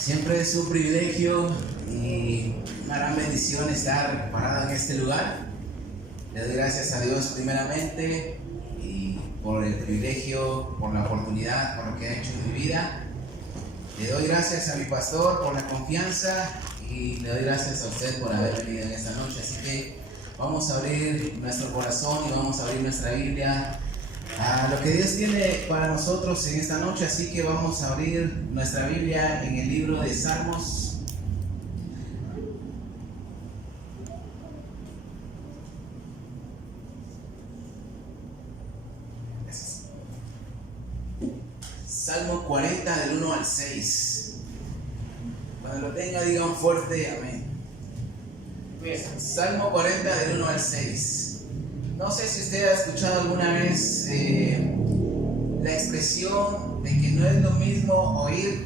Siempre es un privilegio y una gran bendición estar parado en este lugar. Le doy gracias a Dios primeramente y por el privilegio, por la oportunidad, por lo que ha hecho en mi vida. Le doy gracias a mi pastor por la confianza y le doy gracias a usted por haber venido en esta noche. Así que vamos a abrir nuestro corazón y vamos a abrir nuestra Biblia a lo que Dios tiene para nosotros en esta noche. Así que vamos a abrir nuestra Biblia en el libro de Salmos. Salmo 40 del 1 al 6. Cuando lo tenga diga un fuerte amén. Salmo 40 del 1 al 6. No sé si usted ha escuchado alguna vez la expresión de que no es lo mismo oír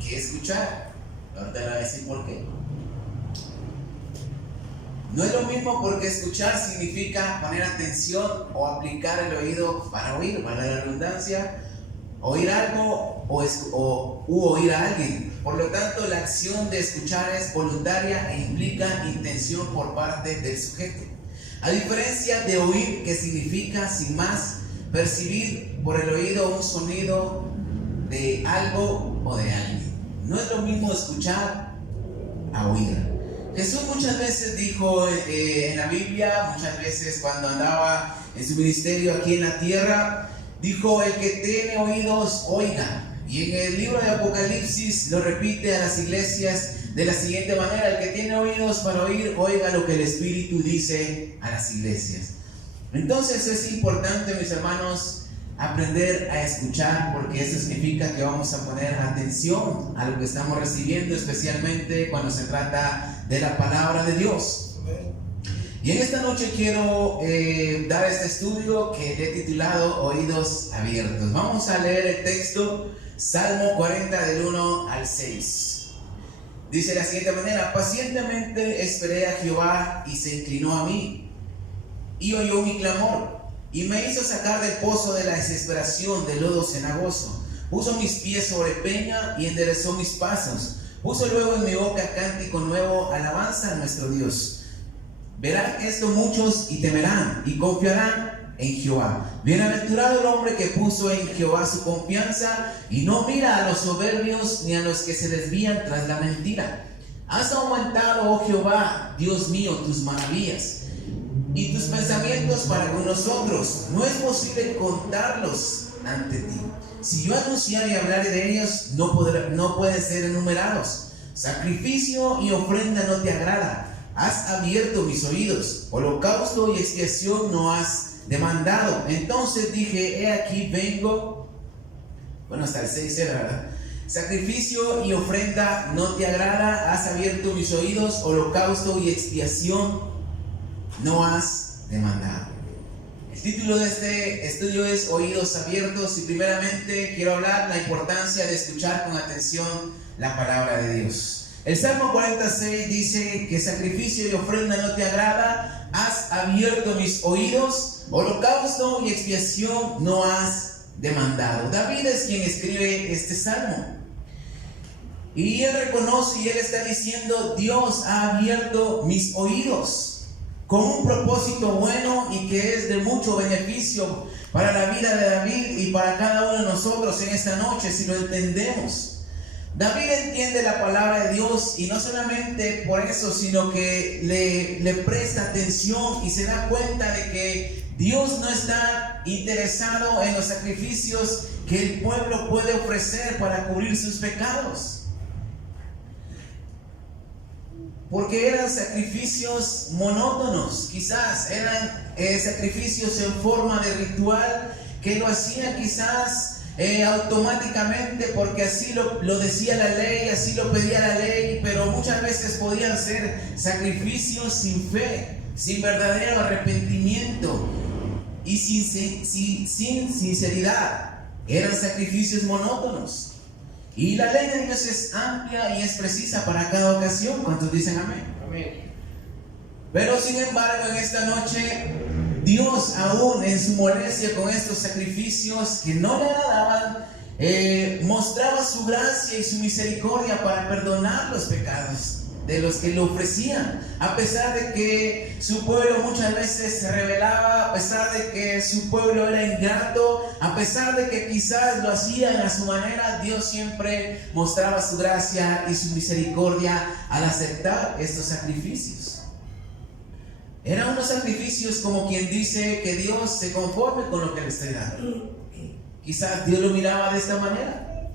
que escuchar. Ahorita le voy a decir por qué. No es lo mismo porque escuchar significa poner atención o aplicar el oído para oír, para la redundancia, oír algo u oír a alguien. Por lo tanto, la acción de escuchar es voluntaria e implica intención por parte del sujeto. A diferencia de oír, que significa sin más percibir por el oído un sonido de algo o de alguien. No es lo mismo escuchar a oír. Jesús muchas veces dijo en la Biblia, muchas veces cuando andaba en su ministerio aquí en la tierra, dijo: el que tiene oídos, oiga. Y en el libro de Apocalipsis lo repite a las iglesias de la siguiente manera: el que tiene oídos para oír, oiga lo que el Espíritu dice a las iglesias. Entonces es importante, mis hermanos, aprender a escuchar, porque eso significa que vamos a poner atención a lo que estamos recibiendo, especialmente cuando se trata de la palabra de Dios. Y en esta noche quiero dar este estudio que he titulado Oídos Abiertos. Vamos a leer el texto, Salmo 40 del 1 al 6. Dice de la siguiente manera: pacientemente esperé a Jehová y se inclinó a mí y oyó mi clamor y me hizo sacar del pozo de la desesperación, del lodo cenagoso. Puso mis pies sobre peña y enderezó mis pasos. Puso luego en mi boca cántico nuevo, alabanza a nuestro Dios. Verán esto muchos y temerán y confiarán en Jehová. Bienaventurado el hombre que puso en Jehová su confianza y no mira a los soberbios ni a los que se desvían tras la mentira. Has aumentado, oh Jehová, Dios mío, tus maravillas y tus pensamientos para con nosotros. No es posible contarlos ante ti. Si yo anunciar y hablar de ellos, no pueden ser enumerados. Sacrificio y ofrenda no te agrada. Has abierto mis oídos, holocausto y expiación no has demandado. Entonces dije: he aquí vengo. Bueno, hasta el 6 era, ¿verdad? Sacrificio y ofrenda no te agrada. Has abierto mis oídos, holocausto y expiación no has demandado. El título de este estudio es Oídos Abiertos, y primeramente quiero hablar de la importancia de escuchar con atención la palabra de Dios. El Salmo 46 dice que sacrificio y ofrenda no te agrada, has abierto mis oídos, holocausto y expiación no has demandado. David es quien escribe este salmo. Y él reconoce y él está diciendo: Dios ha abierto mis oídos con un propósito bueno y que es de mucho beneficio para la vida de David y para cada uno de nosotros en esta noche, si lo entendemos. David entiende la palabra de Dios y no solamente por eso, sino que le presta atención y se da cuenta de que Dios no está interesado en los sacrificios que el pueblo puede ofrecer para cubrir sus pecados, porque eran sacrificios monótonos, quizás eran sacrificios en forma de ritual que lo hacían quizás automáticamente porque así lo decía la ley, así lo pedía la ley, pero muchas veces podían ser sacrificios sin fe, sin verdadero arrepentimiento y sin sinceridad. Eran sacrificios monótonos. Y la ley de Dios es amplia y es precisa para cada ocasión. ¿Cuántos dicen amén? Amén. Pero sin embargo, en esta noche Dios, aún en su molestia con estos sacrificios que no le agradaban, mostraba su gracia y su misericordia para perdonar los pecados de los que lo ofrecían, a pesar de que su pueblo muchas veces se rebelaba, a pesar de que su pueblo era ingrato, a pesar de que quizás lo hacían a su manera. Dios siempre mostraba su gracia y su misericordia al aceptar estos sacrificios. Eran unos sacrificios como quien dice que Dios se conforme con lo que le estoy dando. Quizás Dios lo miraba de esta manera.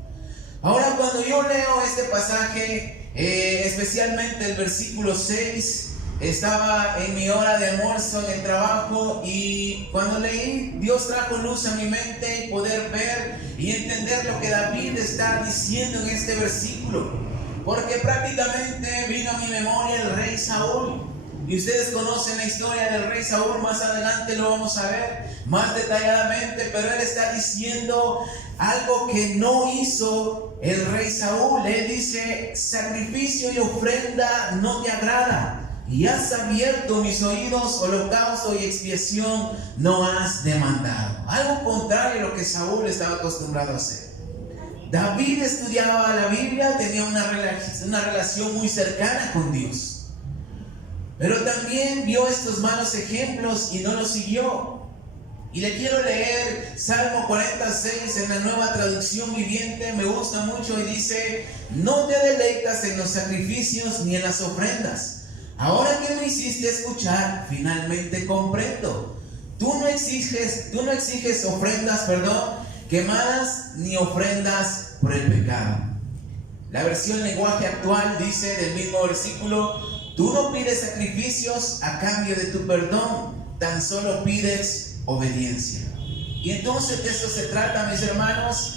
Ahora, cuando yo leo este pasaje, especialmente el versículo 6, estaba en mi hora de almuerzo en el trabajo, y cuando leí, Dios trajo luz a mi mente y poder ver y entender lo que David está diciendo en este versículo, porque prácticamente vino a mi memoria el rey Saúl. Y ustedes conocen la historia del rey Saúl, más adelante lo vamos a ver más detalladamente, pero él está diciendo algo que no hizo el rey Saúl. Él dice: sacrificio y ofrenda no te agrada, y has abierto mis oídos, holocausto y expiación no has demandado. Algo contrario a lo que Saúl estaba acostumbrado a hacer. David estudiaba la Biblia, tenía una relación muy cercana con Dios, pero también vio estos malos ejemplos y no los siguió. Y le quiero leer Salmo 46 en la Nueva Traducción Viviente, me gusta mucho, y dice: no te deleitas en los sacrificios ni en las ofrendas. Ahora que me hiciste escuchar, finalmente comprendo. Tú no exiges ofrendas, quemadas, ni ofrendas por el pecado. La versión lenguaje actual dice del mismo versículo: tú no pides sacrificios a cambio de tu perdón, tan solo pides obediencia. Y entonces de eso se trata, mis hermanos.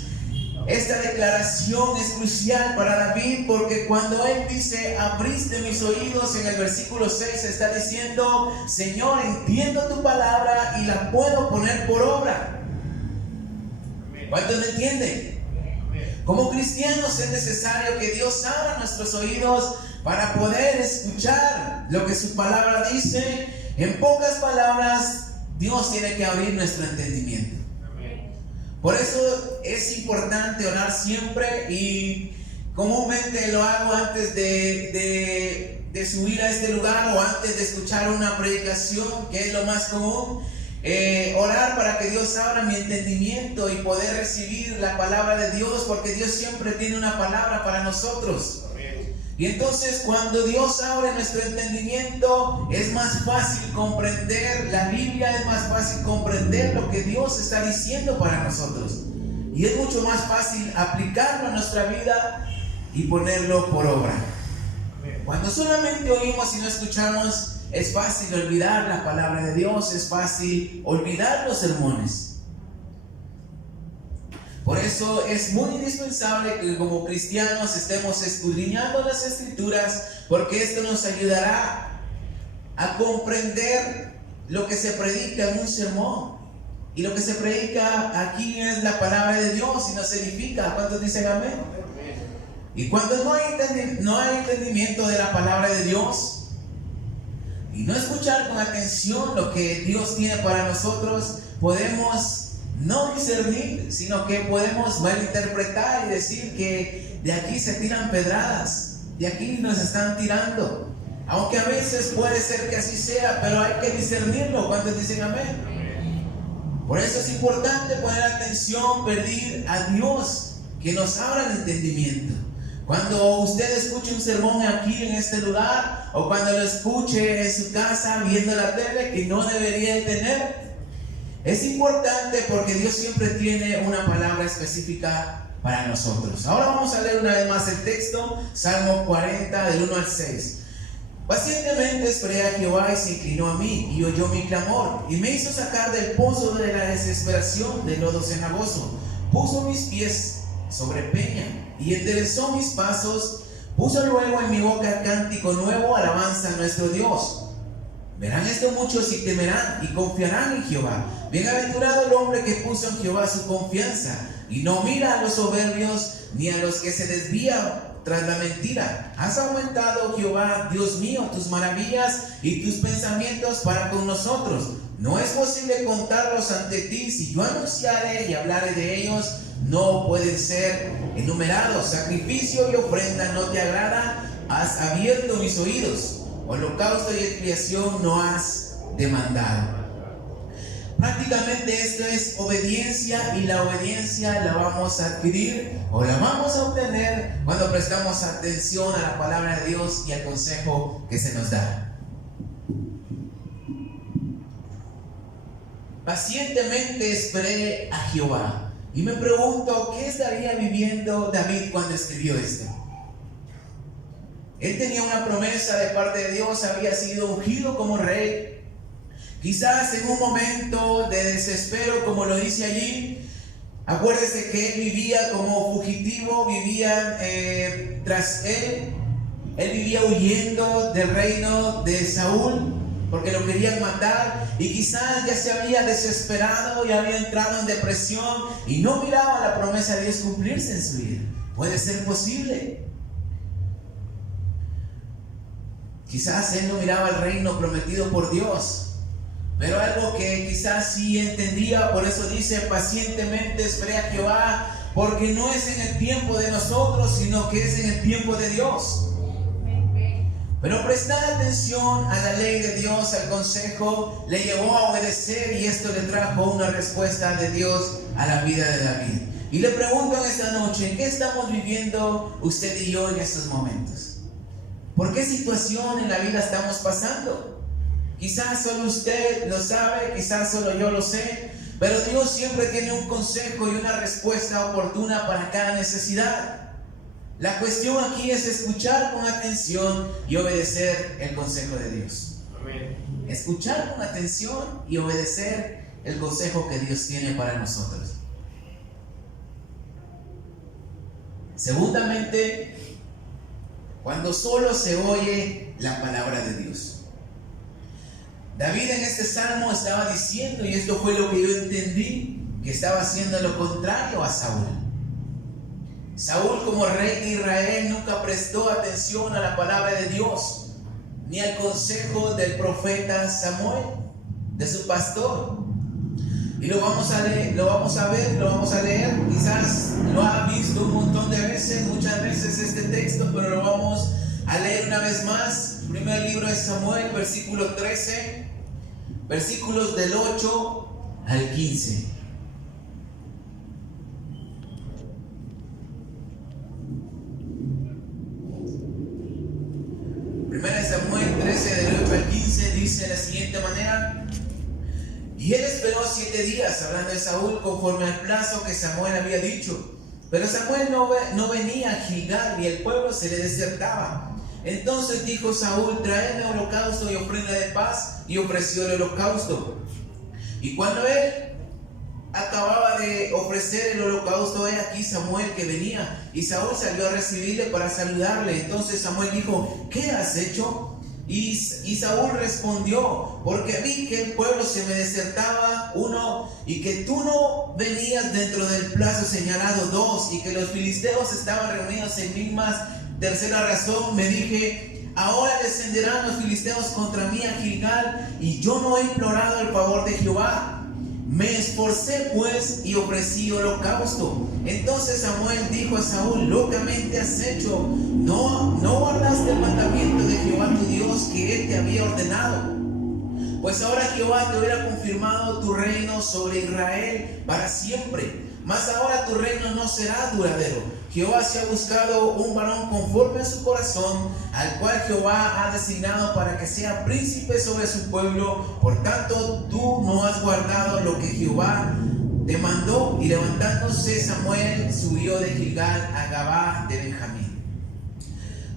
Esta declaración es crucial para David, porque cuando él dice: abriste mis oídos, en el versículo 6 está diciendo: Señor, entiendo tu palabra y la puedo poner por obra. ¿Cuántos lo entienden? Como cristianos es necesario que Dios abra nuestros oídos para poder escuchar lo que su palabra dice. En pocas palabras, Dios tiene que abrir nuestro entendimiento. Por eso es importante orar siempre, y comúnmente lo hago antes de subir a este lugar o antes de escuchar una predicación, que es lo más común. Orar para que Dios abra mi entendimiento y poder recibir la palabra de Dios, porque Dios siempre tiene una palabra para nosotros. Y entonces cuando Dios abre nuestro entendimiento, es más fácil comprender la Biblia, es más fácil comprender lo que Dios está diciendo para nosotros, y es mucho más fácil aplicarlo a nuestra vida y ponerlo por obra. Cuando solamente oímos y no escuchamos, es fácil olvidar la palabra de Dios, es fácil olvidar los sermones. Por eso es muy indispensable que como cristianos estemos escudriñando las Escrituras, porque esto nos ayudará a comprender lo que se predica en un sermón. Y lo que se predica aquí es la palabra de Dios y nos edifica. ¿Cuántos dicen amén? Y cuando no hay entendimiento de la palabra de Dios y no escuchar con atención lo que Dios tiene para nosotros, podemos no discernir, sino que podemos malinterpretar y decir que de aquí se tiran pedradas, de aquí nos están tirando. Aunque a veces puede ser que así sea, pero hay que discernirlo. ¿Cuántos dicen amén? Por eso es importante poner atención, pedir a Dios que nos abra el entendimiento. Cuando usted escuche un sermón aquí en este lugar, o cuando lo escuche en su casa viendo la tele, que no debería de tener, es importante, porque Dios siempre tiene una palabra específica para nosotros. Ahora vamos a leer una vez más el texto, Salmo 40, del 1 al 6. Pacientemente esperé a Jehová y se inclinó a mí y oyó mi clamor y me hizo sacar del pozo de la desesperación, del lodo cenagoso. Puso mis pies sobre peña y enderezó mis pasos. Puso luego en mi boca cántico nuevo, alabanza a nuestro Dios. Verán esto muchos y temerán y confiarán en Jehová. Bienaventurado el hombre que puso en Jehová su confianza y no mira a los soberbios ni a los que se desvían tras la mentira. Has aumentado, Jehová, Dios mío, tus maravillas y tus pensamientos para con nosotros. No es posible contarlos ante ti. Si yo anunciare y hablare de ellos, no pueden ser enumerados. Sacrificio y ofrenda no te agrada, has abierto mis oídos. Holocausto y expiación no has demandado. Prácticamente esto es obediencia, y la obediencia la vamos a adquirir o la vamos a obtener cuando prestamos atención a la palabra de Dios y al consejo que se nos da. Pacientemente esperé a Jehová. Y me pregunto, ¿qué estaría viviendo David cuando escribió esto? Él tenía una promesa de parte de Dios, había sido ungido como rey. Quizás en un momento de desespero, como lo dice allí, acuérdese que él vivía como fugitivo, vivía tras él. Él vivía huyendo del reino de Saúl, porque lo querían matar, y quizás ya se había desesperado y había entrado en depresión y no miraba la promesa de Dios cumplirse en su vida. Puede ser posible. Quizás él no miraba el reino prometido por Dios, pero algo que quizás sí entendía. Por eso dice: pacientemente esperé a Jehová, porque no es en el tiempo de nosotros, sino que es en el tiempo de Dios. Pero prestar atención a la ley de Dios, al consejo, le llevó a obedecer, y esto le trajo una respuesta de Dios a la vida de David. Y le pregunto en esta noche, ¿qué estamos viviendo usted y yo en estos momentos? ¿Por qué situación en la vida estamos pasando? Quizás solo usted lo sabe, quizás solo yo lo sé, pero Dios siempre tiene un consejo y una respuesta oportuna para cada necesidad. La cuestión aquí es escuchar con atención y obedecer el consejo de Dios. Amén. Escuchar con atención y obedecer el consejo que Dios tiene para nosotros. Segundamente, cuando solo se oye la palabra de Dios. David en este salmo estaba diciendo, y esto fue lo que yo entendí, que estaba haciendo lo contrario a Saúl. Saúl, como rey de Israel, nunca prestó atención a la palabra de Dios, ni al consejo del profeta Samuel, de su pastor. Y lo vamos a leer. Quizás lo ha visto un montón de veces, muchas veces este texto, pero lo vamos a leer una vez más. Primer libro de Samuel, versículo 13, versículos del 8 al 15. Primera de Samuel 13, del 8 al 15, dice de la siguiente manera: y él esperó 7 días, hablando de Saúl, conforme al plazo que Samuel había dicho. Pero Samuel no venía a Gilgal, y el pueblo se le desertaba. Entonces dijo Saúl: traedme holocausto y ofrenda de paz, y ofreció el holocausto. Y cuando él acababa de ofrecer el holocausto, he aquí Samuel que venía, y Saúl salió a recibirle para saludarle. Entonces Samuel dijo: ¿qué has hecho? Y Saúl respondió: porque vi que el pueblo se me desertaba, 1, y que tú no venías dentro del plazo señalado, 2, y que los filisteos estaban reunidos en Migmas, 3 razón, me dije: ahora descenderán los filisteos contra mí a Gilgal, y yo no he implorado el favor de Jehová. Me esforcé pues y ofrecí holocausto. Entonces Samuel dijo a Saúl: locamente has hecho, no guardaste el mandamiento de Jehová tu Dios que él te había ordenado. Pues ahora Jehová te hubiera confirmado tu reino sobre Israel para siempre, mas ahora tu reino no será duradero. Jehová se ha buscado un varón conforme a su corazón, al cual Jehová ha designado para que sea príncipe sobre su pueblo. Por tanto, tú no has guardado lo que Jehová te mandó. Y levantándose Samuel, subió de Gilgal a Gabá de Benjamín.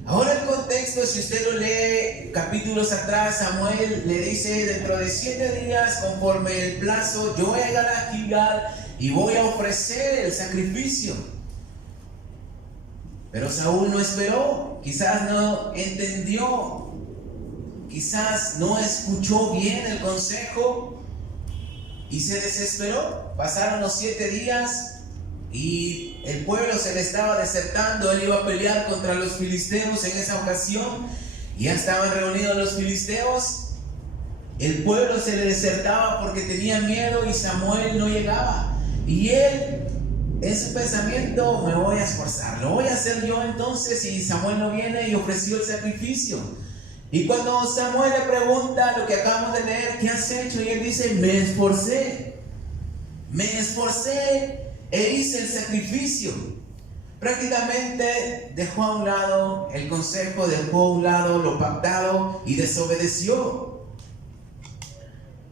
Ahora el contexto, si usted lo lee capítulos atrás, Samuel le dice: dentro de 7 días, conforme el plazo, yo voy a llegar a Gilgal y voy a ofrecer el sacrificio. Pero Saúl no esperó, quizás no entendió, quizás no escuchó bien el consejo y se desesperó. Pasaron los 7 días y el pueblo se le estaba desertando. Él iba a pelear contra los filisteos en esa ocasión, y ya estaban reunidos los filisteos. El pueblo se le desertaba porque tenía miedo y Samuel no llegaba. Y él En su pensamiento, me voy a esforzar, lo voy a hacer yo entonces. Y Samuel no viene y ofreció el sacrificio. Y cuando Samuel le pregunta lo que acabamos de leer, ¿qué has hecho? Y él dice, me esforcé e hice el sacrificio. Prácticamente dejó a un lado el consejo, dejó a un lado lo pactado y desobedeció.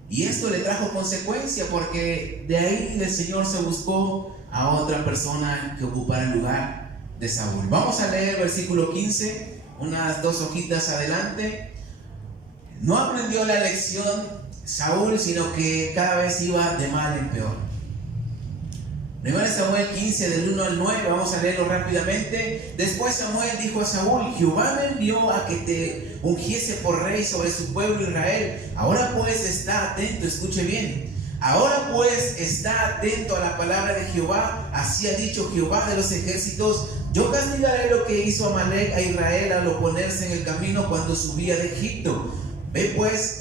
Y esto le trajo consecuencia, porque de ahí el Señor se buscó a otra persona que ocupara el lugar de Saúl. Vamos a leer el versículo 15, unas 2 hojitas adelante. No aprendió la lección Saúl, sino que cada vez iba de mal en peor. 1 Samuel 15, del 1 al 9, vamos a leerlo rápidamente. Después Samuel dijo a Saúl, Jehová me envió a que te ungiese por rey sobre su pueblo Israel. Ahora pues está atento, escuche bien. Ahora pues está atento a la palabra de Jehová. Así ha dicho Jehová de los ejércitos: yo castigaré lo que hizo Amalek a Israel al oponerse en el camino cuando subía de Egipto. Ve pues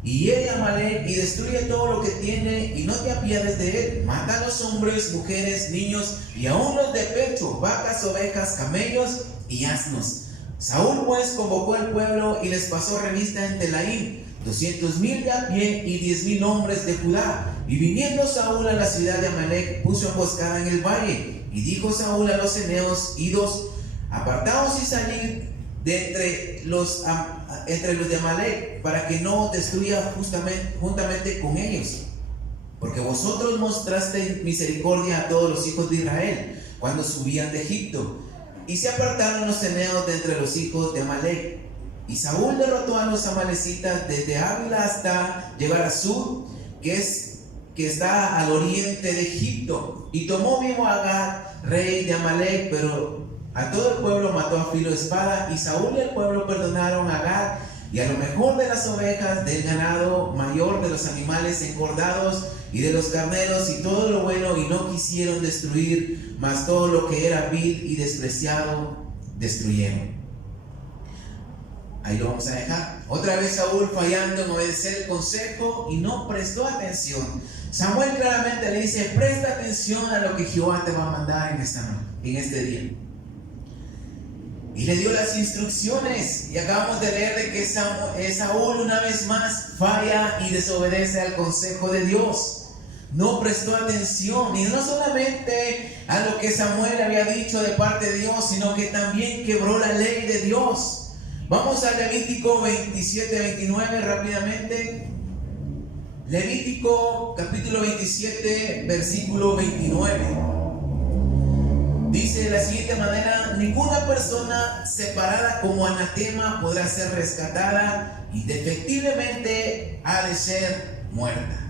y hiere a Amalek y destruye todo lo que tiene, y no te apiades de él. Mata a los hombres, mujeres, niños y aún los de pecho, vacas, ovejas, camellos y asnos. Saúl pues convocó al pueblo y les pasó revista en Telaim, 200,000 de a pie y 10,000 hombres de Judá. Y viniendo Saúl a la ciudad de Amalek, puso emboscada en el valle. Y dijo Saúl a los eneos: idos, apartaos y salid de entre los de Amalek, para que no os destruya juntamente con ellos, porque vosotros mostrasteis misericordia a todos los hijos de Israel cuando subían de Egipto. Y se apartaron los eneos de entre los hijos de Amalek. Y Saúl derrotó a los amalecitas desde Ávila hasta llegar a Sur, que está al oriente de Egipto, y tomó vivo a Agag, rey de Amalek, pero a todo el pueblo mató a filo de espada. Y Saúl y el pueblo perdonaron a Agag y a lo mejor de las ovejas, del ganado mayor, de los animales engordados y de los carneros, y todo lo bueno, y no quisieron destruir, mas todo lo que era vil y despreciado destruyeron. Ahí lo vamos a dejar. Otra vez Saúl fallando en obedecer el consejo y no prestó atención. Samuel claramente le dice: presta atención a lo que Jehová te va a mandar en este día. Y le dio las instrucciones. Y acabamos de leer de que Saúl una vez más falla y desobedece al consejo de Dios. No prestó atención, y no solamente a lo que Samuel había dicho de parte de Dios, sino que también quebró la ley de Dios. Vamos a Levítico 27, 29 rápidamente. Levítico capítulo 27, versículo 29. Dice de la siguiente manera: ninguna persona separada como anatema podrá ser rescatada, indefectiblemente ha de ser muerta.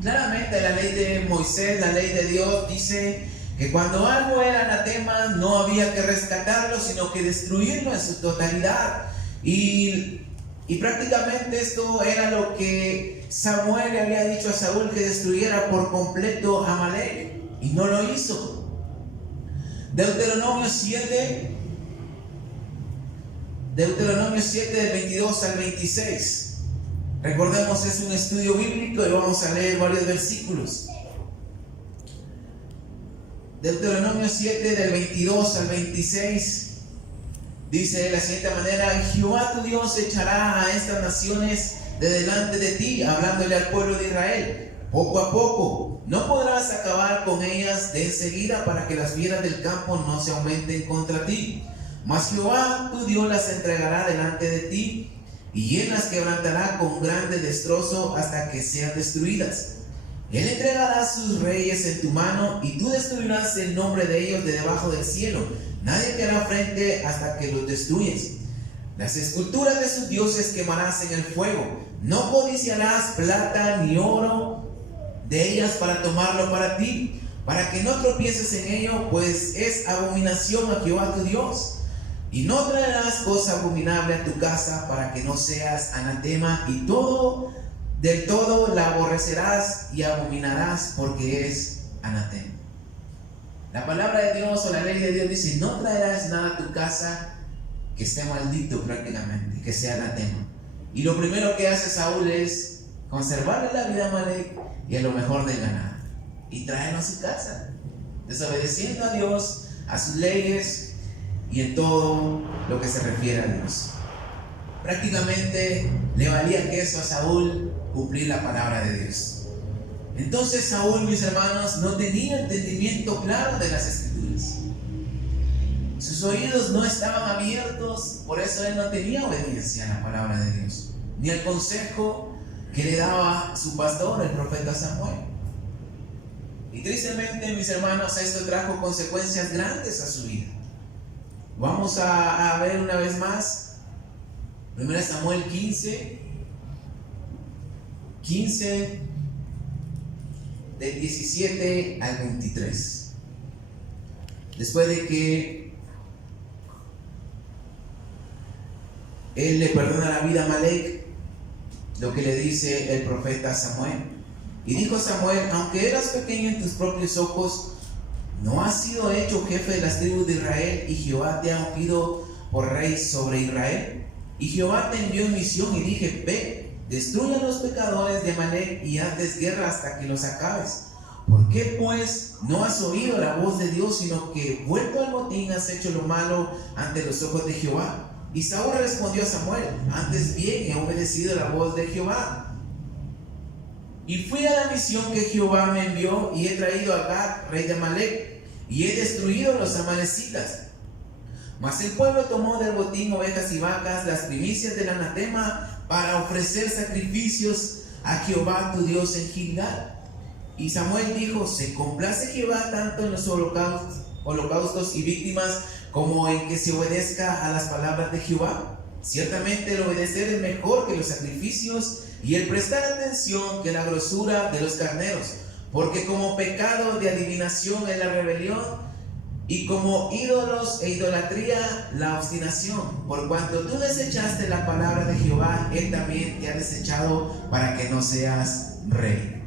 Claramente la ley de Moisés, la ley de Dios, dice que cuando algo era anatema no había que rescatarlo, sino que destruirlo en su totalidad. Y prácticamente esto era lo que Samuel le había dicho a Saúl, que destruyera por completo a Amalek, y no lo hizo. Deuteronomio 7 del 22 al 26. Recordemos, es un estudio bíblico y vamos a leer varios versículos. Deuteronomio 7 del 22 al 26 dice de la siguiente manera: Jehová tu Dios echará a estas naciones de delante de ti, hablándole al pueblo de Israel, poco a poco. No podrás acabar con ellas de enseguida, para que las fieras del campo no se aumenten contra ti. Mas Jehová tu Dios las entregará delante de ti, y él las quebrantará con grande destrozo hasta que sean destruidas. Él entregará sus reyes en tu mano, y tú destruirás el nombre de ellos de debajo del cielo. Nadie te hará frente hasta que los destruyes. Las esculturas de sus dioses quemarás en el fuego. No codiciarás plata ni oro de ellas para tomarlo para ti, para que no tropieces en ello, pues es abominación a Jehová tu Dios. Y no traerás cosa abominable a tu casa, para que no seas anatema, y del todo la aborrecerás y abominarás, porque es anatema. La palabra de Dios, o la ley de Dios, dice: no traerás nada a tu casa que esté maldito, prácticamente, que sea anatema. Y lo primero que hace Saúl es conservarle la vida a Amalek y a lo mejor del ganado, y traerlo a su casa. desobedeciendo a Dios, a sus leyes y en todo lo que se refiere a Dios. Prácticamente le valía queso a Saúl cumplir la palabra de Dios. Entonces Saúl, mis hermanos, no tenía entendimiento claro de las Escrituras. Sus oídos no estaban abiertos, por eso él no tenía obediencia a la palabra de Dios, ni al consejo que le daba su pastor, el profeta Samuel. Y tristemente, mis hermanos, esto trajo consecuencias grandes a su vida. Vamos a ver una vez más 1 Samuel 15 del 17 al 23. Después de que él le perdona la vida a Amalek, lo que le dice el profeta Samuel. Y dijo Samuel: aunque eras pequeño en tus propios ojos, ¿no has sido hecho jefe de las tribus de Israel y Jehová te ha ungido por rey sobre Israel? Y Jehová te envió en misión y dije: ve, destruye a los pecadores de Amalek y hazles guerra hasta que los acabes. ¿Por qué pues no has oído la voz de Dios, sino que vuelto al botín has hecho lo malo ante los ojos de Jehová? Y Saúl respondió a Samuel: antes bien he obedecido la voz de Jehová. Y fui a la misión que Jehová me envió, y he traído a Agag, rey de Amalek, y he destruido a los amalecitas. Mas el pueblo tomó del botín ovejas y vacas, las primicias del anatema, para ofrecer sacrificios a Jehová tu Dios en Gilgal. Y Samuel dijo: ¿se complace Jehová tanto en los holocaustos y víctimas como en que se obedezca a las palabras de Jehová? Ciertamente el obedecer es mejor que los sacrificios, y el prestar atención que la grosura de los carneros, porque como pecado de adivinación es la rebelión, y como ídolos e idolatría la obstinación. Por cuanto tú desechaste la palabra de Jehová, él también te ha desechado para que no seas rey.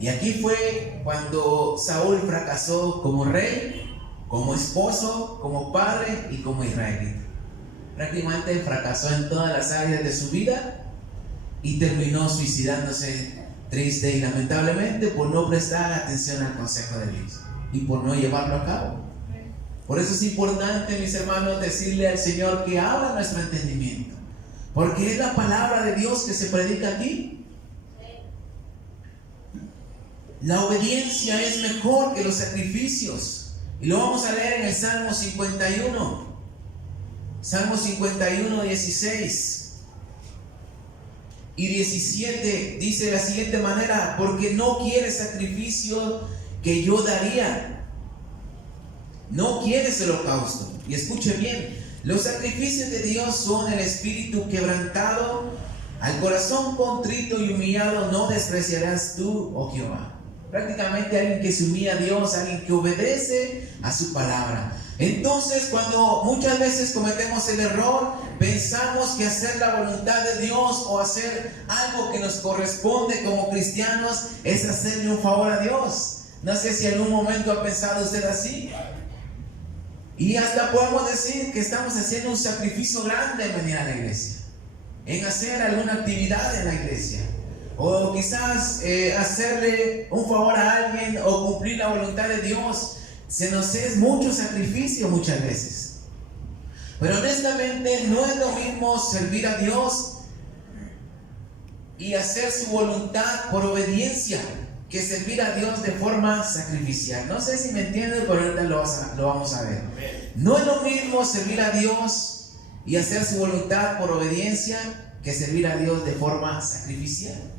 Y aquí fue cuando Saúl fracasó como rey, como esposo, como padre y como israelita. Prácticamente fracasó en todas las áreas de su vida y terminó suicidándose, triste y lamentablemente, por no prestar atención al consejo de Dios y por no llevarlo a cabo. Por eso es importante, mis hermanos, decirle al Señor que abra nuestro entendimiento, porque es la palabra de Dios que se predica aquí. La obediencia es mejor que los sacrificios, y lo vamos a leer en el Salmo 51. Salmo 51, 16 y 17 dice de la siguiente manera: porque no quieres sacrificio que yo daría, no quieres holocausto. Y escuche bien: los sacrificios de Dios son el espíritu quebrantado, al corazón contrito y humillado no despreciarás tú, oh Jehová. Prácticamente alguien que se humilla a Dios, alguien que obedece a su palabra. Entonces, cuando muchas veces cometemos el error, pensamos que hacer la voluntad de Dios o hacer algo que nos corresponde como cristianos es hacerle un favor a Dios. No sé si en algún momento ha pensado usted así. Y hasta podemos decir que estamos haciendo un sacrificio grande en venir a la iglesia, en hacer alguna actividad en la iglesia, o quizás hacerle un favor a alguien o cumplir la voluntad de Dios. Se nos es mucho sacrificio muchas veces. Pero honestamente no es lo mismo servir a Dios y hacer su voluntad por obediencia que servir a Dios de forma sacrificial. No sé si me entienden, pero ahorita lo vamos a ver. No es lo mismo servir a Dios y hacer su voluntad por obediencia que servir a Dios de forma sacrificial.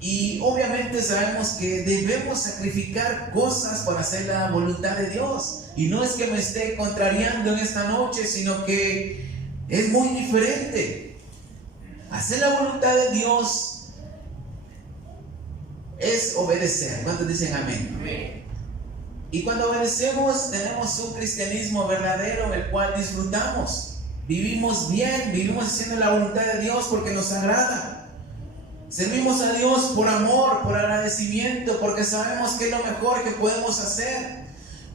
Y obviamente sabemos que debemos sacrificar cosas para hacer la voluntad de Dios. Y no es que me esté contrariando en esta noche, sino que es muy diferente. Hacer la voluntad de Dios es obedecer. ¿Cuántos dicen amén? Amén. Y cuando obedecemos, tenemos un cristianismo verdadero en el cual disfrutamos. Vivimos bien, vivimos haciendo la voluntad de Dios porque nos agrada. Servimos a Dios por amor, por agradecimiento, porque sabemos que es lo mejor que podemos hacer.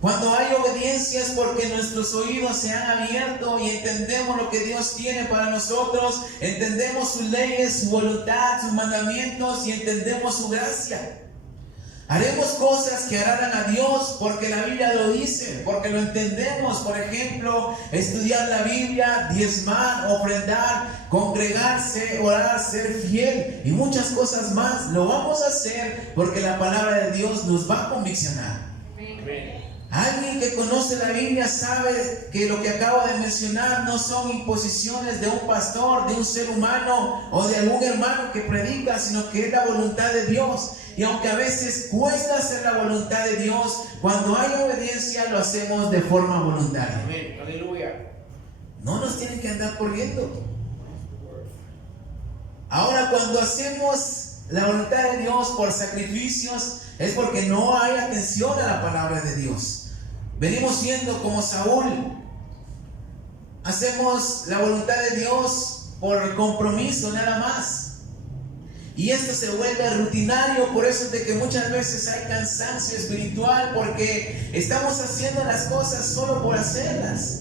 Cuando hay obediencia es porque nuestros oídos se han abierto y entendemos lo que Dios tiene para nosotros, entendemos sus leyes, su voluntad, sus mandamientos y entendemos su gracia. Haremos cosas que agradan a Dios porque la Biblia lo dice, porque lo entendemos. Por ejemplo, estudiar la Biblia, diezmar, ofrendar, congregarse, orar, ser fiel y muchas cosas más. Lo vamos a hacer porque la palabra de Dios nos va a conviccionar. Amén. Alguien que conoce la Biblia sabe que lo que acabo de mencionar no son imposiciones de un pastor, de un ser humano o de algún hermano que predica, sino que es la voluntad de Dios. Y aunque a veces cuesta hacer la voluntad de Dios, cuando hay obediencia lo hacemos de forma voluntaria. Amén. Aleluya. No nos tienen que andar corriendo. Ahora, cuando hacemos la voluntad de Dios por sacrificios, es porque no hay atención a la palabra de Dios. Venimos siendo como Saúl. Hacemos la voluntad de Dios por compromiso nada más. Y esto se vuelve rutinario, por eso es de que muchas veces hay cansancio espiritual, porque estamos haciendo las cosas solo por hacerlas.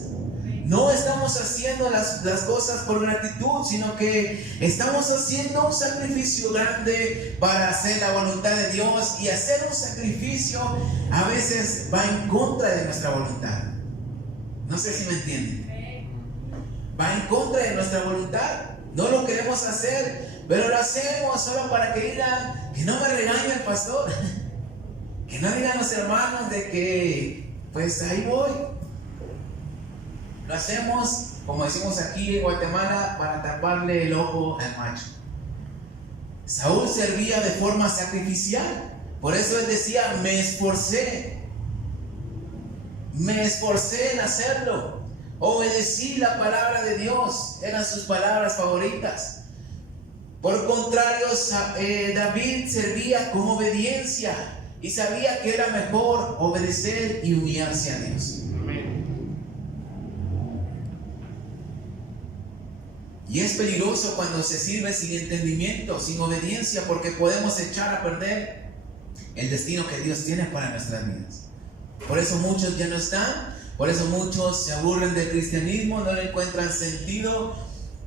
No estamos haciendo las cosas por gratitud, sino que estamos haciendo un sacrificio grande para hacer la voluntad de Dios. Y hacer un sacrificio a veces va en contra de nuestra voluntad. No sé si me entienden. Va en contra de nuestra voluntad. No lo queremos hacer, pero lo hacemos solo para que digan, que no me regañe el pastor, que no digan los hermanos de que pues ahí voy. Lo hacemos, como decimos aquí en Guatemala, para taparle el ojo al macho. Saúl servía de forma sacrificial, por eso él decía, me esforcé en hacerlo. Obedecí la palabra de Dios, eran sus palabras favoritas. Por contrario, David servía con obediencia y sabía que era mejor obedecer y humillarse a Dios. Y es peligroso cuando se sirve sin entendimiento, sin obediencia, porque podemos echar a perder el destino que Dios tiene para nuestras vidas. Por eso muchos ya no están. Por eso muchos se aburren del cristianismo, no le encuentran sentido,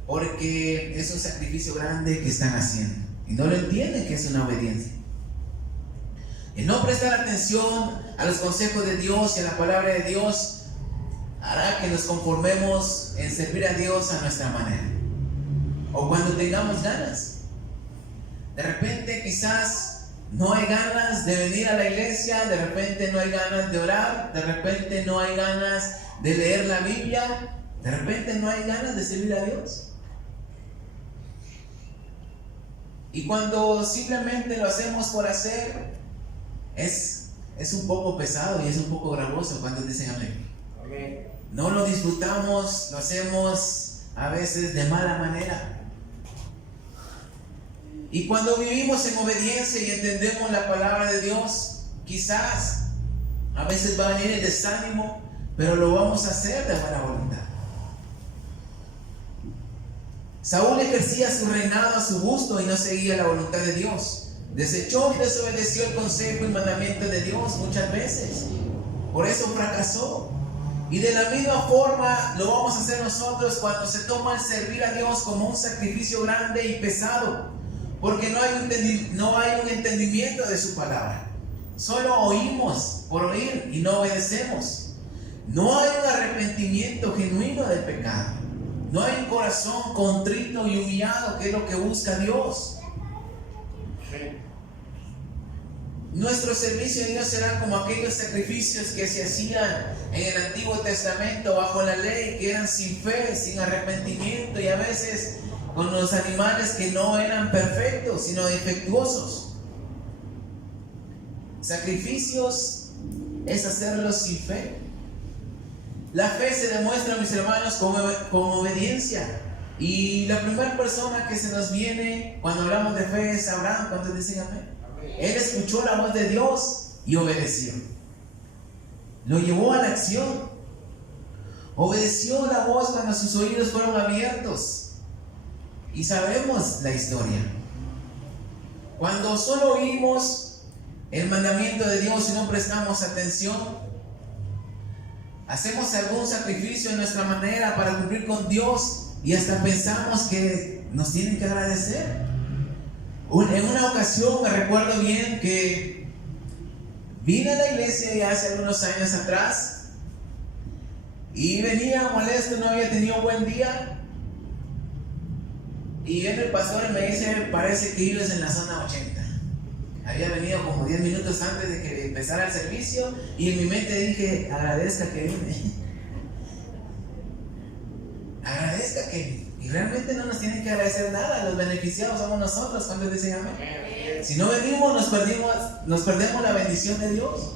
porque es un sacrificio grande que están haciendo y no lo entienden que es una obediencia. El no prestar atención a los consejos de Dios y a la palabra de Dios hará que nos conformemos en servir a Dios a nuestra manera o cuando tengamos ganas. De repente quizás no hay ganas de venir a la iglesia, de repente no hay ganas de orar, de repente no hay ganas de leer la Biblia, de repente no hay ganas de servir a Dios. Y cuando simplemente lo hacemos por hacer, es un poco pesado y es un poco gravoso cuando dicen amén. Amén. No lo disfrutamos, lo hacemos a veces de mala manera. Y cuando vivimos en obediencia y entendemos la palabra de Dios, quizás a veces va a venir el desánimo, pero lo vamos a hacer de buena voluntad. Saúl ejercía su reinado a su gusto y no seguía la voluntad de Dios. Desechó y desobedeció el consejo y mandamiento de Dios muchas veces. Por eso fracasó. Y de la misma forma lo vamos a hacer nosotros cuando se toma el servir a Dios como un sacrificio grande y pesado. Porque no hay un entendimiento de su palabra. Solo oímos por oír y no obedecemos. No hay un arrepentimiento genuino del pecado. No hay un corazón contrito y humillado, que es lo que busca Dios. Nuestro servicio a Dios será como aquellos sacrificios que se hacían en el Antiguo Testamento bajo la ley, que eran sin fe, sin arrepentimiento y a veces con los animales que no eran perfectos, sino defectuosos. Sacrificios es hacerlos sin fe. La fe se demuestra, mis hermanos, con obediencia. Y la primera persona que se nos viene cuando hablamos de fe es Abraham. ¿Cuántos dicen amén? Él escuchó la voz de Dios y obedeció. Lo llevó a la acción. Obedeció la voz cuando sus oídos fueron abiertos. Y sabemos la historia. Cuando solo oímos el mandamiento de Dios y no prestamos atención, hacemos algún sacrificio en nuestra manera para cumplir con Dios y hasta pensamos que nos tienen que agradecer. En una ocasión me recuerdo bien que Vine a la iglesia ya hace algunos años atrás y venía molesto, no había tenido un buen día. Y viene el pastor y me dice, parece que vives en la zona 80. Había venido como 10 minutos antes de que empezara el servicio y en mi mente dije, agradezca que vine. Agradezca que vine. Y realmente no nos tienen que agradecer nada, los beneficiados somos nosotros. Cuando dicen amén. Si no venimos, nos perdemos la bendición de Dios.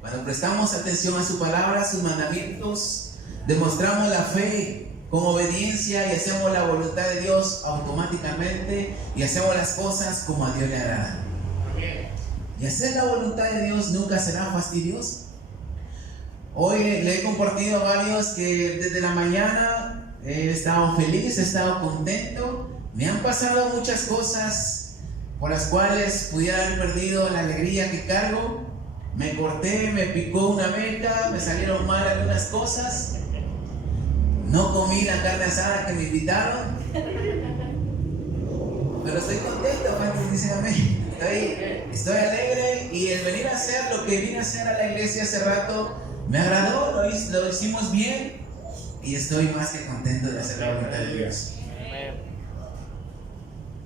Cuando prestamos atención a su palabra, a sus mandamientos, demostramos la fe con obediencia y hacemos la voluntad de Dios automáticamente y hacemos las cosas como a Dios le agrada. Y hacer la voluntad de Dios nunca será fastidioso. Hoy le he compartido a varios que desde la mañana he estado feliz, he estado contento. Me han pasado muchas cosas por las cuales pudiera haber perdido la alegría que cargo. Me corté, me picó una abeja, me salieron mal algunas cosas. No comí la carne asada que me invitaron. Pero estoy contento, cuando dicen amén. Estoy alegre y el venir a hacer lo que vine a hacer a la iglesia hace rato me agradó, lo hicimos bien y estoy más que contento de hacer la voluntad de Dios.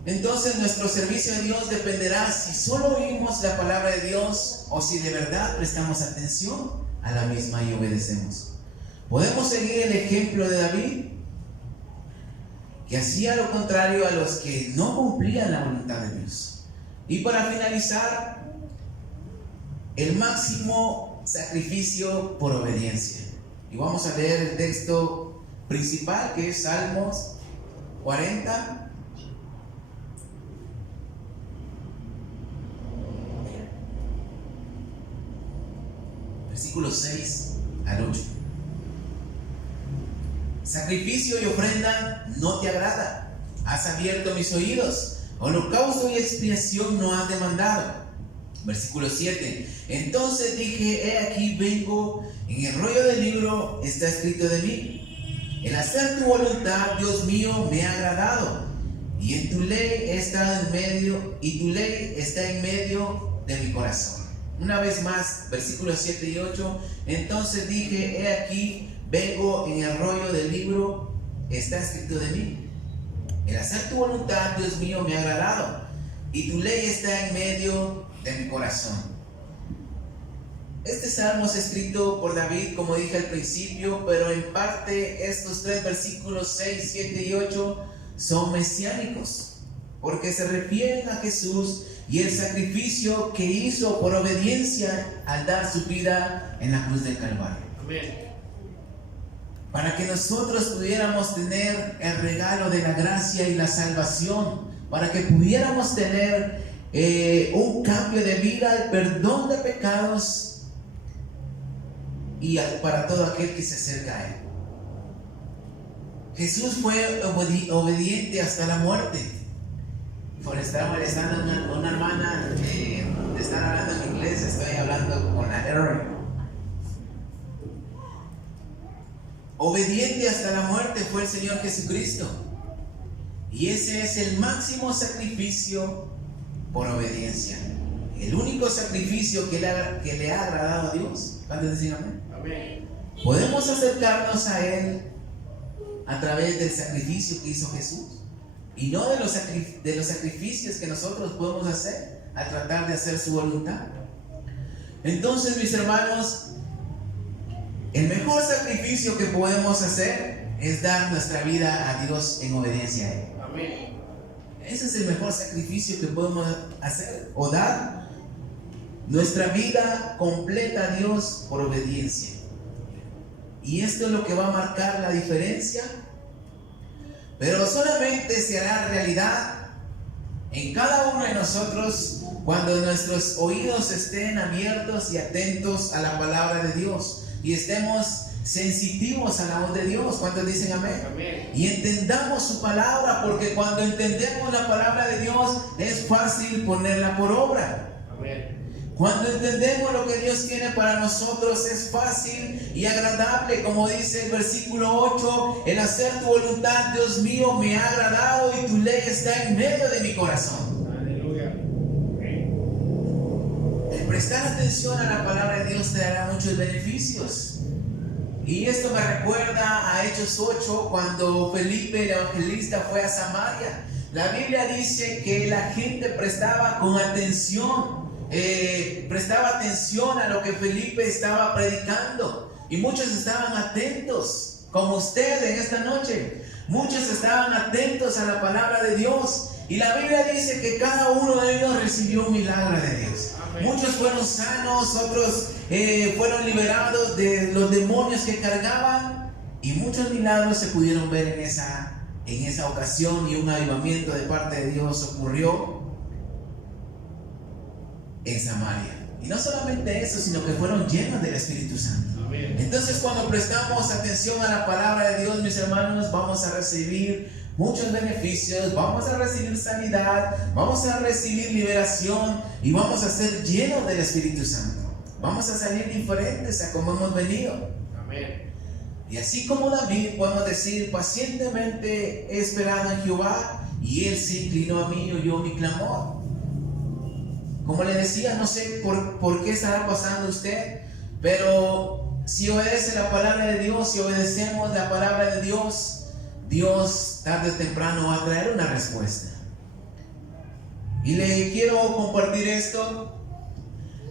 Entonces nuestro servicio a Dios dependerá si solo oímos la palabra de Dios o si de verdad prestamos atención a la misma y obedecemos. Podemos seguir el ejemplo de David, que hacía lo contrario a los que no cumplían la voluntad de Dios. Y para finalizar, el máximo sacrificio por obediencia. Y vamos a leer el texto principal, que es Salmos 40. Versículos 6 al 8. Sacrificio y ofrenda no te agrada. Has abierto mis oídos. Holocausto y expiación no has demandado. Versículo 7. Entonces dije, he aquí vengo, en el rollo del libro está escrito de mí. El hacer tu voluntad, Dios mío, me ha agradado. Y en tu ley he estado en medio, y tu ley está en medio de mi corazón. Una vez más, versículos 7 y 8. Entonces dije, he aquí vengo, en el rollo del libro está escrito de mí. El hacer tu voluntad, Dios mío, me ha agradado, y tu ley está en medio de mi corazón. Este salmo es escrito por David, como dije al principio, pero en parte estos tres versículos 6, 7 y 8 son mesiánicos, porque se refieren a Jesús y el sacrificio que hizo por obediencia al dar su vida en la cruz del Calvario. Amén. Para que nosotros pudiéramos tener el regalo de la gracia y la salvación, para que pudiéramos tener un cambio de vida, el perdón de pecados y para todo aquel que se acerca a Él. Jesús fue obediente hasta la muerte. Por estar molestando a una hermana de estar hablando en inglés, estoy hablando con la Erin. Obediente hasta la muerte fue el Señor Jesucristo. Y ese es el máximo sacrificio por obediencia. El único sacrificio que le ha agradado a Dios. ¿Cuántos dicen amén? Amén. Podemos acercarnos a Él a través del sacrificio que hizo Jesús. Y no de los sacrificios que nosotros podemos hacer al tratar de hacer su voluntad. Entonces, mis hermanos, el mejor sacrificio que podemos hacer es dar nuestra vida a Dios en obediencia a Él. Amén. Ese es el mejor sacrificio que podemos hacer, o dar nuestra vida completa a Dios por obediencia. Y esto es lo que va a marcar la diferencia, pero solamente se hará realidad en cada uno de nosotros cuando nuestros oídos estén abiertos y atentos a la palabra de Dios. Y estemos sensitivos a la voz de Dios. ¿Cuántos dicen amén? Amén? Y entendamos su palabra, porque cuando entendemos la palabra de Dios es fácil ponerla por obra. Amén. Cuando entendemos lo que Dios tiene para nosotros es fácil y agradable, como dice el versículo 8, el hacer tu voluntad, Dios mío, me ha agradado y tu ley está en medio de mi corazón. Aleluya. El prestar atención a la palabra de Dios te dará muchos beneficios. Y esto me recuerda a Hechos 8, cuando Felipe el evangelista fue a Samaria. La Biblia dice que la gente prestaba atención a lo que Felipe estaba predicando. Y muchos estaban atentos, como usted en esta noche. Muchos estaban atentos a la palabra de Dios. Y la Biblia dice que cada uno de ellos recibió un milagro de Dios. Amén. Muchos fueron sanos, otros fueron liberados de los demonios que cargaban. Y muchos milagros se pudieron ver en esa ocasión. Y un avivamiento de parte de Dios ocurrió en Samaria. Y no solamente eso, sino que fueron llenos del Espíritu Santo. Amén. Entonces, cuando prestamos atención a la palabra de Dios, mis hermanos, vamos a recibir muchos beneficios, vamos a recibir sanidad, vamos a recibir liberación y vamos a ser llenos del Espíritu Santo. Vamos a salir diferentes a como hemos venido. Amén. Y así como David, podemos decir, pacientemente he esperado en Jehová y Él se inclinó a mí y oyó mi clamor. Como le decía, no sé por qué estará pasando usted, pero si obedece la palabra de Dios, si obedecemos la palabra de Dios, Dios tarde o temprano va a traer una respuesta. Y le quiero compartir esto.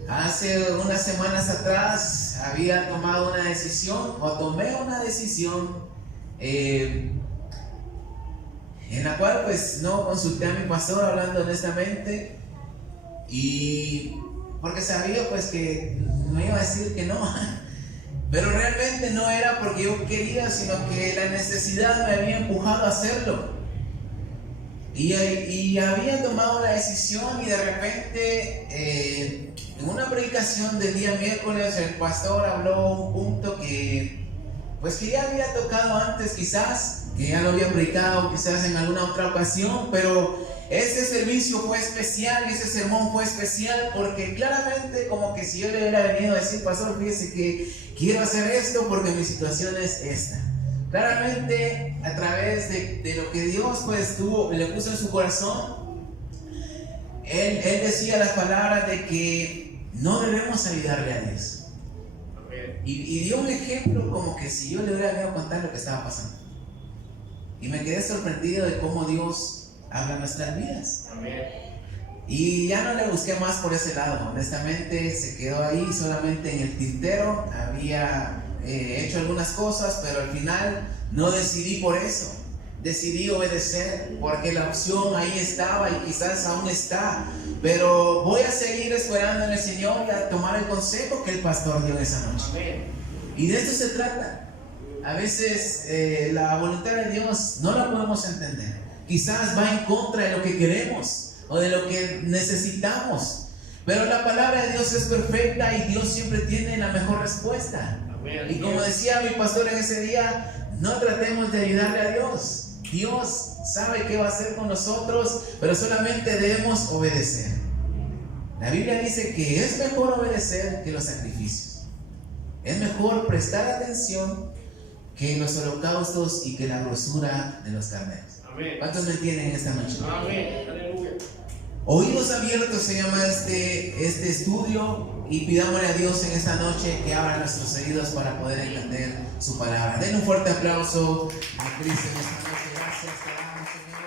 Hace unas semanas atrás había tomado una decisión, o tomé una decisión en la cual pues no consulté a mi pastor, hablando honestamente, y porque sabía pues que me iba a decir que no. Pero realmente no era porque yo quería, sino que la necesidad me había empujado a hacerlo. Y había tomado la decisión y de repente en una predicación del día miércoles el pastor habló un punto que ya había tocado antes quizás, que ya lo había predicado quizás en alguna otra ocasión, pero ese servicio fue especial y ese sermón fue especial porque claramente como que si yo le hubiera venido a decir, pastor, fíjese que quiero hacer esto porque mi situación es esta. Claramente a través de lo que Dios pues le puso en su corazón, él decía las palabras de que no debemos ayudarle a Dios. Y dio un ejemplo como que si yo le hubiera venido a contar lo que estaba pasando. Y me quedé sorprendido de cómo Dios habla nuestras vidas. Amén. Y ya no le busqué más por ese lado, honestamente se quedó ahí solamente en el tintero. Había hecho algunas cosas, pero al final no decidí por eso. Decidí obedecer porque la opción ahí estaba y quizás aún está, pero voy a seguir esperando en el Señor y a tomar el consejo que el pastor dio esa noche. Amén. Y de esto se trata. A veces la voluntad de Dios no la podemos entender. Quizás va en contra de lo que queremos o de lo que necesitamos, pero la palabra de Dios es perfecta y Dios siempre tiene la mejor respuesta. Amén. Y como decía mi pastor en ese día, no tratemos de ayudarle a Dios. Dios sabe qué va a hacer con nosotros, pero solamente debemos obedecer. La Biblia dice que es mejor obedecer que los sacrificios. Es mejor prestar atención que los holocaustos y que la grosura de los carneros. Amén. ¿Cuántos me entienden esta noche? Amén. Aleluya. Oídos abiertos se llama este estudio, y pidámosle a Dios en esta noche que abra nuestros oídos para poder entender su palabra. Den un fuerte aplauso a Cristo en esta noche. Gracias, te damos, Señor.